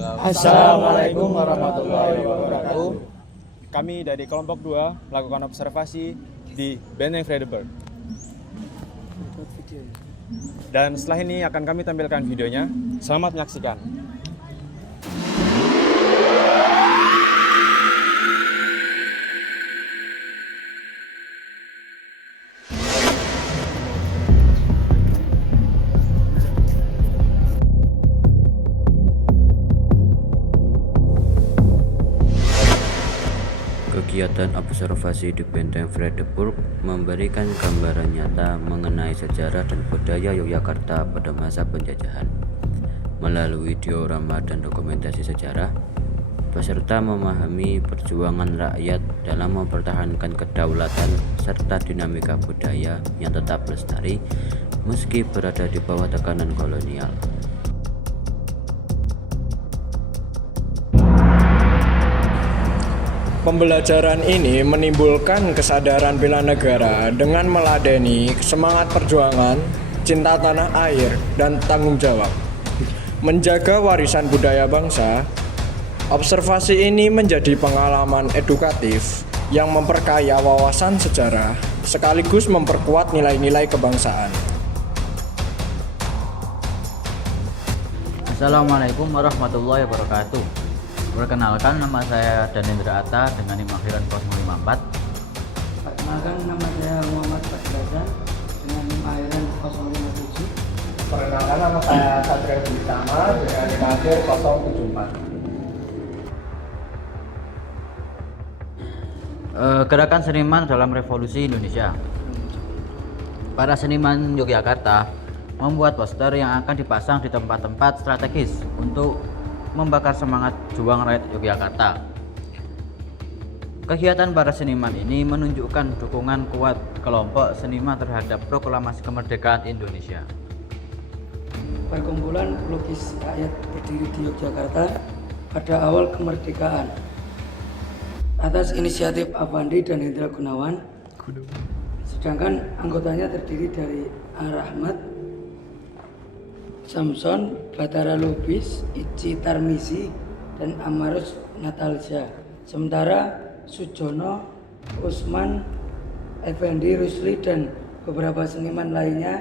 Assalamualaikum warahmatullahi wabarakatuh. Kami dari kelompok 2 melakukan observasi di Benteng Vredenburg. Dan setelah ini akan kami tampilkan videonya. Selamat menyaksikan. Kegiatan observasi di Benteng Vredenburg memberikan gambaran nyata mengenai sejarah dan budaya Yogyakarta pada masa penjajahan. Melalui diorama dan dokumentasi sejarah, peserta memahami perjuangan rakyat dalam mempertahankan kedaulatan serta dinamika budaya yang tetap lestari meski berada di bawah tekanan kolonial. Pembelajaran ini menimbulkan kesadaran bela negara dengan meladeni semangat perjuangan, cinta tanah air, dan tanggung jawab. Menjaga warisan budaya bangsa, observasi ini menjadi pengalaman edukatif yang memperkaya wawasan sejarah sekaligus memperkuat nilai-nilai kebangsaan. Assalamualaikum warahmatullahi wabarakatuh. Perkenalkan, nama saya Danendra Atta dengan NIM akhiran 054. Perkenalkan, nama saya Muhammad Fadraza dengan NIM akhiran 057. Perkenalkan, nama saya Satria Bintama dengan NIM akhir 074. Gerakan seniman dalam revolusi Indonesia. Para seniman Yogyakarta membuat poster yang akan dipasang di tempat-tempat strategis untuk membakar semangat juang rakyat Yogyakarta. Kegiatan para seniman ini menunjukkan dukungan kuat kelompok seniman terhadap proklamasi kemerdekaan Indonesia. Perkumpulan pelukis rakyat berdiri di Yogyakarta pada awal kemerdekaan atas inisiatif Avandi dan Hendra Gunawan. Sedangkan anggotanya terdiri dari Rahmat, Samson, Batara Lubis, Ici Tarmizi, dan Amarus Natalsya. Sementara Sujono, Usman, Effendi, Rusli, dan beberapa seniman lainnya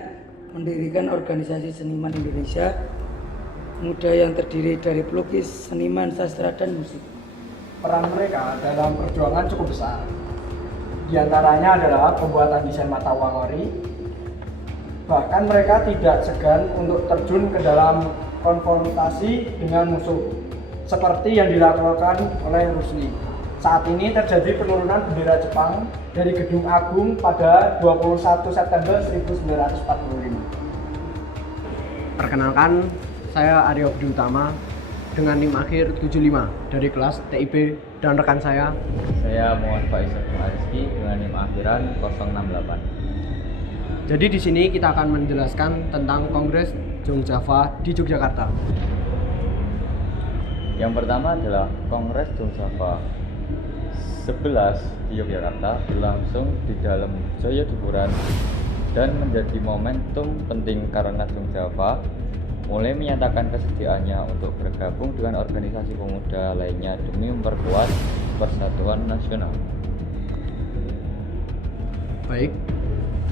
mendirikan organisasi seniman Indonesia Muda yang terdiri dari pelukis, seniman, sastra, dan musik. Peran mereka dalam perjuangan cukup besar. Di antaranya adalah pembuatan desain mata uang ori. Bahkan mereka tidak segan untuk terjun ke dalam konfrontasi dengan musuh, seperti yang dilakukan oleh Rusli. Saat ini terjadi penurunan bendera Jepang dari Gedung Agung pada 21 September 1945. Perkenalkan, saya Aryo Budi Utama dengan NIM akhir 75 dari kelas TIB, dan rekan saya Muhammad Faisal Rizky dengan NIM akhiran 068. Jadi di sini kita akan menjelaskan tentang Kongres Jong Java di Yogyakarta. Yang pertama adalah Kongres Jong Java 11 di Yogyakarta berlangsung di dalam Jayadipuran dan menjadi momentum penting karena Jong Java mulai menyatakan kesediaannya untuk bergabung dengan organisasi pemuda lainnya demi memperkuat persatuan nasional. Baik,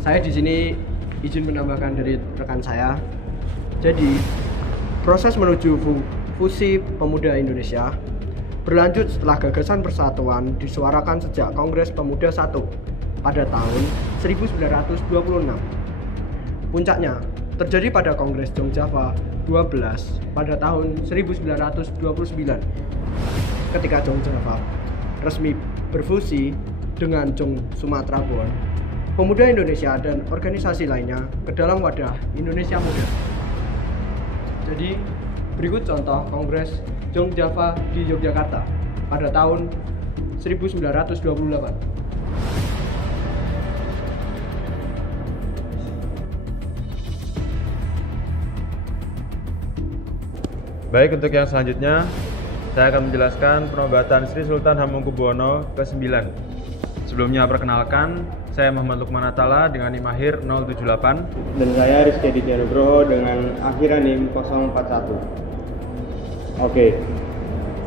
saya di sini izin menambahkan dari rekan saya. Jadi, proses menuju fusi pemuda Indonesia berlanjut setelah gagasan persatuan disuarakan sejak Kongres Pemuda I pada tahun 1926. Puncaknya terjadi pada Kongres Jong Java 12 pada tahun 1929 ketika Jong Java resmi berfusi dengan Jong Sumatera Bon, pemuda Indonesia dan organisasi lainnya ke dalam wadah Indonesia Muda. Jadi, berikut contoh Kongres Jong Java di Yogyakarta pada tahun 1928. Baik, untuk yang selanjutnya saya akan menjelaskan penobatan Sri Sultan Hamengkubuwono ke-9. Sebelumnya perkenalkan, saya Muhammad Lukman Atala dengan NIM akhir 078. Dan saya Rizky Aditya Nugroho dengan akhiran NIM 041. Oke,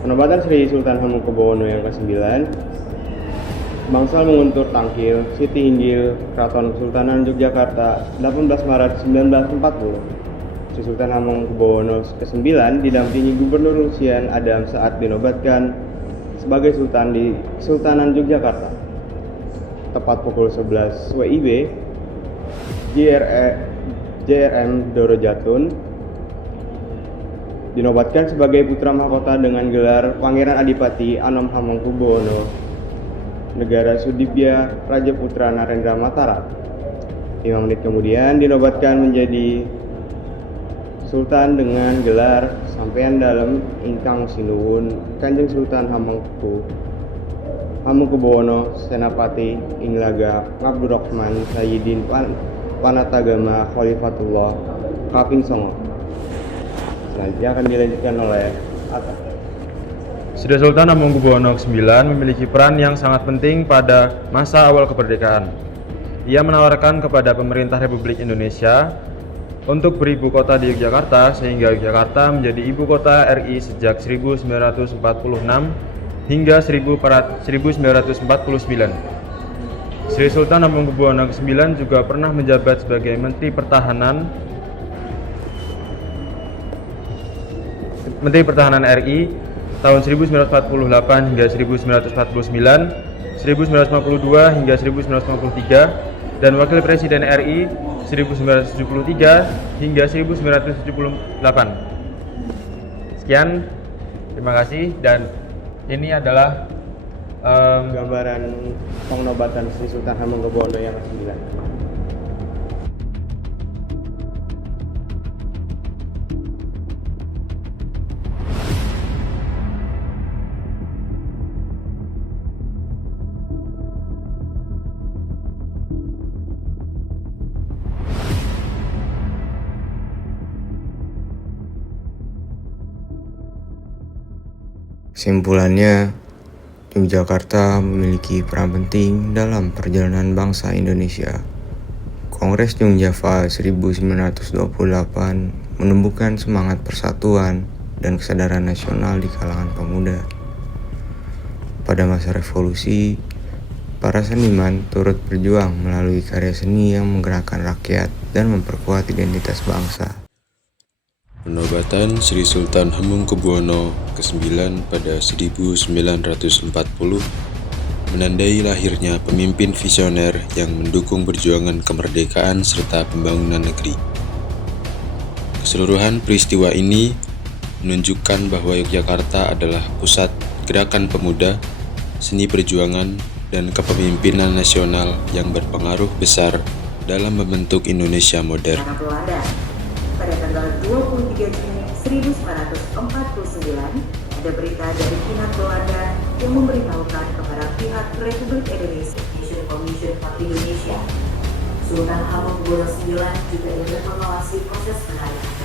penobatan Sri Sultan Hamengkubuwono yang ke-9, Bangsal menguntur tangkil, Siti Hinggil, Keraton Kesultanan Yogyakarta, 18 Maret 1940. Sri Sultan Hamengkubuwono ke-9 didampingi Gubernur Rusian Adam saat dinobatkan sebagai Sultan di Kesultanan Yogyakarta. Tepat pukul 11 WIB, JRM Doro Jatun dinobatkan sebagai putra mahkota dengan gelar Pangeran Adipati Anom Hamengkubuwono, Negara Sudibya Raja Putra Narendra Mataram. 5 menit kemudian dinobatkan menjadi Sultan dengan gelar Sampeyan Dalem Ingkang Sinuwun Kanjeng Sultan Hamengkubuwono Senapati Inglaga Abdurrahman Sayyidin Panatagama Khalifatullah Kaping Songo. Selanjutnya akan dilanjutkan oleh Atta. Sri Sultan Hamengkubuwono ke-9 memiliki peran yang sangat penting pada masa awal kemerdekaan. Ia menawarkan kepada pemerintah Republik Indonesia untuk beribu kota di Yogyakarta sehingga Yogyakarta menjadi ibu kota RI sejak 1946 hingga 1949. Sri Sultan Hamengkubuwono ke-9 juga pernah menjabat sebagai Menteri Pertahanan RI tahun 1948 hingga 1949, 1952 hingga 1953, dan Wakil Presiden RI 1973 hingga 1978. Sekian, terima kasih, dan ini adalah gambaran penobatan Sri Sultan Hamengkubuwono yang ke-9. Kesimpulannya, Yogyakarta memiliki peran penting dalam perjalanan bangsa Indonesia. Kongres Yogyakarta 1928 menumbuhkan semangat persatuan dan kesadaran nasional di kalangan pemuda. Pada masa revolusi, para seniman turut berjuang melalui karya seni yang menggerakkan rakyat dan memperkuat identitas bangsa. Penobatan Sri Sultan Hamengkubuwono ke-9 pada 1940 menandai lahirnya pemimpin visioner yang mendukung perjuangan kemerdekaan serta pembangunan negeri. Keseluruhan peristiwa ini menunjukkan bahwa Yogyakarta adalah pusat gerakan pemuda, seni perjuangan, dan kepemimpinan nasional yang berpengaruh besar dalam membentuk Indonesia modern. Pada tanggal 23 Juni 1949, ada berita dari pihak Belanda yang memberitahukan kepada pihak Republik Indonesia, Commission of Indonesia, Sultan Hamengkubuwono IX juga ingin mengawasi proses penarikan